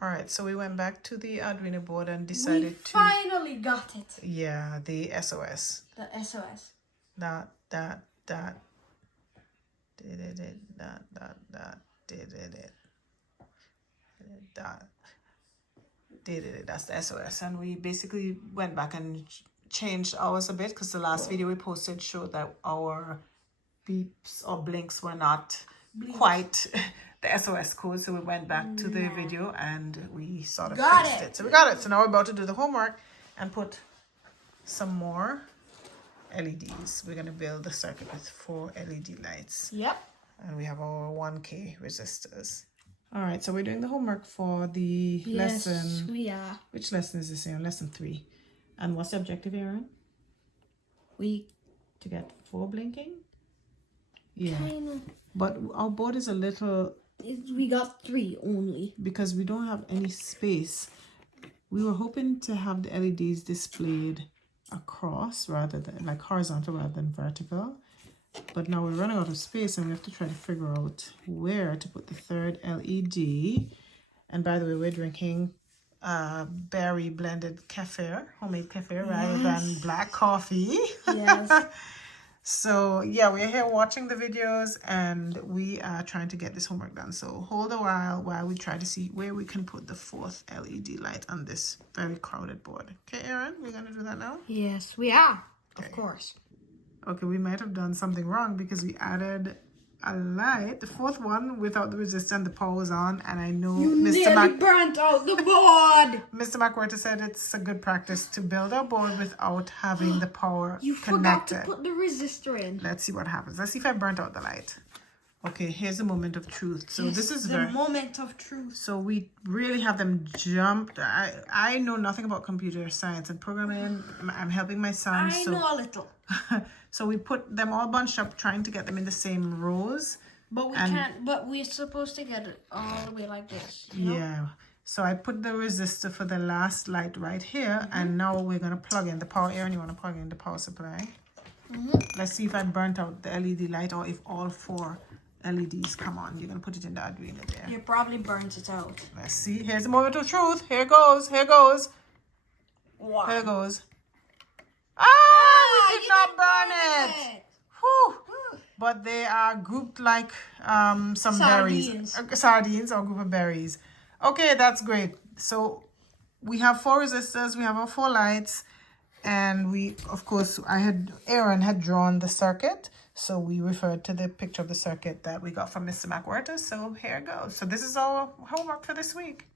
All right, so we went back to the Arduino board and We decided to... finally got it. Yeah, the SOS. The SOS. Dot, dot, dot. Did it, dot, dot, dot. Did it. Dot. Did it. That's the SOS. And we basically went back and changed ours a bit because the last video we posted showed that our beeps or blinks were not quite the SOS code. So we went back to the video and we sort of fixed it. So we got it. So now we're about to do the homework and put some more LEDs. We're going to build the circuit with 4 LED lights. Yep. And we have our 1K resistors. All right, so we're doing the homework for the lesson. Yes, we are. Which lesson is this, Aaron? Lesson 3. And what's the objective, Aaron? To get 4 blinking? Yeah. Kinda. But our board is a little... We got 3 only. Because we don't have any space. We were hoping to have the LEDs displayed across rather than, like horizontal rather than vertical. But now we're running out of space and we have to try to figure out where to put the 3rd LED. And by the way, we're drinking berry blended kefir, homemade kefir, rather than black coffee. Yes. So yeah, we're here watching the videos and we are trying to get this homework done. So hold a while we try to see where we can put the 4th LED light on this very crowded board. Okay, Aaron, we're going to do that now? Yes, we are. Okay. Of course. Okay, we might have done something wrong because we added a light, the 4th one, without the resistor and the power was on. And I know Nearly burnt out the board. Mr. McWhirter said it's a good practice to build a board without having the power You connected. forgot to put the resistor in. Let's see what happens. Let's see if I burnt out the light. Okay, here's the moment of truth. So this is the moment of truth. So we really have them jumped. I know nothing about computer science and programming. I'm helping my son. I know a little. So we put them all bunched up, trying to get them in the same rows. But we can't. But we're supposed to get it all the way like this. You know? Yeah. So I put the resistor for the last light right here, and now we're gonna plug in the power. Aaron, you wanna plug in the power supply? Let's see if I burnt out the LED light or if all 4 LEDs come on. You're gonna put it in the Arduino there. You probably burnt it out. Let's see. Here's the moment of truth. Here it goes. Here it goes. Wow. Here it goes. We did not burn it. Whew. But they are grouped like some Sardines. berries. Sardines or group of berries. Okay, that's great. So we have 4 resistors. We have our 4 lights. And we, of course, Aaron had drawn the circuit. So we referred to the picture of the circuit that we got from Mr. McWhirter. So here it goes. So this is our homework for this week.